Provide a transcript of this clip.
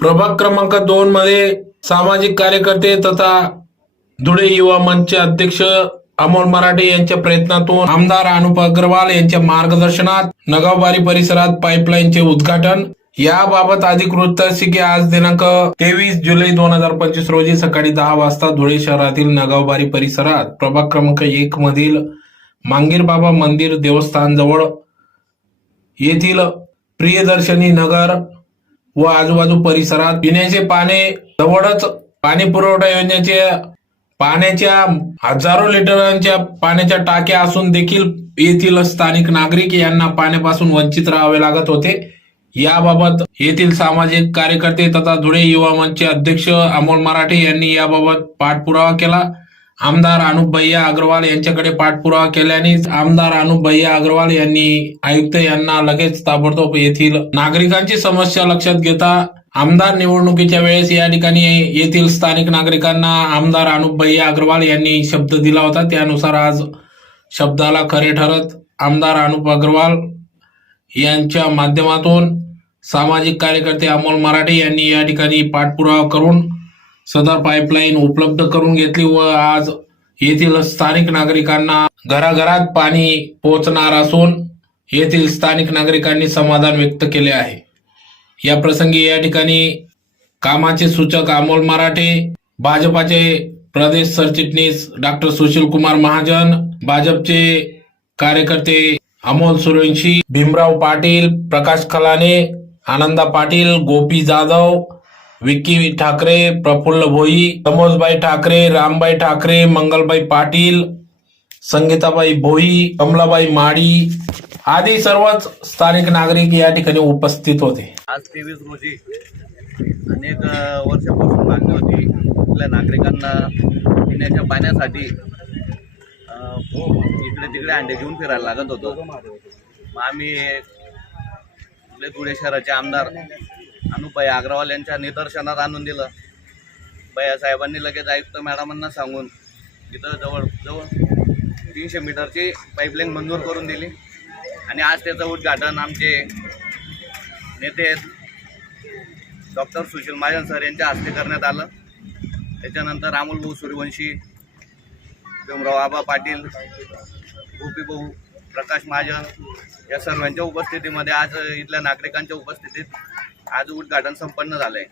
प्रभाग क्रमांक दोन मध्ये सामाजिक कार्यकर्ते तथा धुळे युवा मंच अध्यक्ष अमोल मराठे यांच्या प्रयत्नातून आमदार अनुप अग्रवाल यांच्या मार्गदर्शनात नगावबारी परिसरात पाईपलाईनचे उद्घाटन. याबाबत अधिक वृत्त असे की आज दिनांक तेवीस जुलै दोन हजार पंचवीस रोजी सकाळी दहा वाजता धुळे शहरातील नगावबारी परिसरात प्रभाग क्रमांक एक मधील मांगीर बाबा मंदिर देवस्थान जवळ येथील प्रियदर्शनी नगर व आजूबाजू परिसरात पिण्याचे पाणी जवळच पाणी पुरवठा योजनेचे पाण्याच्या हजारो लिटरांच्या पाण्याच्या टाक्या असून देखील येथील स्थानिक नागरिक यांना पाण्यापासून वंचित राहावे लागत होते. याबाबत येथील सामाजिक कार्यकर्ते तथा धुळे युवा मंचचे अध्यक्ष अमोल मराठे यांनी याबाबत पाठपुरावा केला. आमदार अनुप भैया अग्रवाल यांच्याकडे पाठपुरावा केल्याने आमदार अनुप भैया अग्रवाल यांनी आयुक्त यांना लगेच ताबडतोब येथील नागरिकांची समस्या लक्षात घेता आमदार निवडणुकीच्या वेळेस या ठिकाणी येथील स्थानिक नागरिकांना आमदार अनुप भैया अग्रवाल यांनी शब्द दिला होता. त्यानुसार आज शब्दाला खरे ठरत आमदार अनुप अग्रवाल यांच्या माध्यमातून सामाजिक कार्यकर्ते अमोल मराठे यांनी या ठिकाणी पाठपुरावा करून सदर पाईपलाईन उपलब्ध करून घेतली व आज येथील स्थानिक नागरिकांना घराघरात पाणी पोहोचणार असून येथील स्थानिक नागरिकांनी समाधान व्यक्त केले आहे. या प्रसंगी या ठिकाणी कामाचे सूचक अमोल मराठे भाजपाचे प्रदेश सरचिटणीस डॉक्टर सुशील कुमार महाजन भाजपचे कार्यकर्ते अमोल सूर्यवंशी भीमराव पाटील प्रकाश खलाने आनंदा पाटील गोपी जाधव विक्की ठाकरे प्रफुल्ल भोई प्रमोदबाई ठाकरे रामबाई ठाकरे मंगलबाई पाटील संगीताबाई भोई कमलाबाई माळी आदी सर्वच स्थानिक नागरिक या ठिकाणी उपस्थित होते. आज तेवीस रोजी अनेक वर्षापासून मागणी होती आपल्या नागरिकांना पिण्याच्या पाण्यासाठी इकडे तिकडे अंडे घेऊन फिरायला लागत होतो. मग आम्ही इथले धुळे शहराचे आमदार अनुपय अग्रवाल यांच्या निदर्शनात आणून दिलं. भैया साहेबांनी लगेच आयुक्त मॅडमांना सांगून तिथं जवळ जवळ तीनशे मीटरची पाईपलाईन मंजूर करून दिली. आणि आज त्याचं उद्घाटन आमचे नेते डॉक्टर सुशील महाजन सर यांच्या हस्ते करण्यात आलं. त्याच्यानंतर अमोल भाऊ सूर्यवंशी भीमराव आबा पाटील गोपीभाऊ प्रकाश महाजन या सर्वांच्या उपस्थितीमध्ये आज इथल्या नागरिकांच्या उपस्थितीत आज उद्घाटन संपन्न झालंय.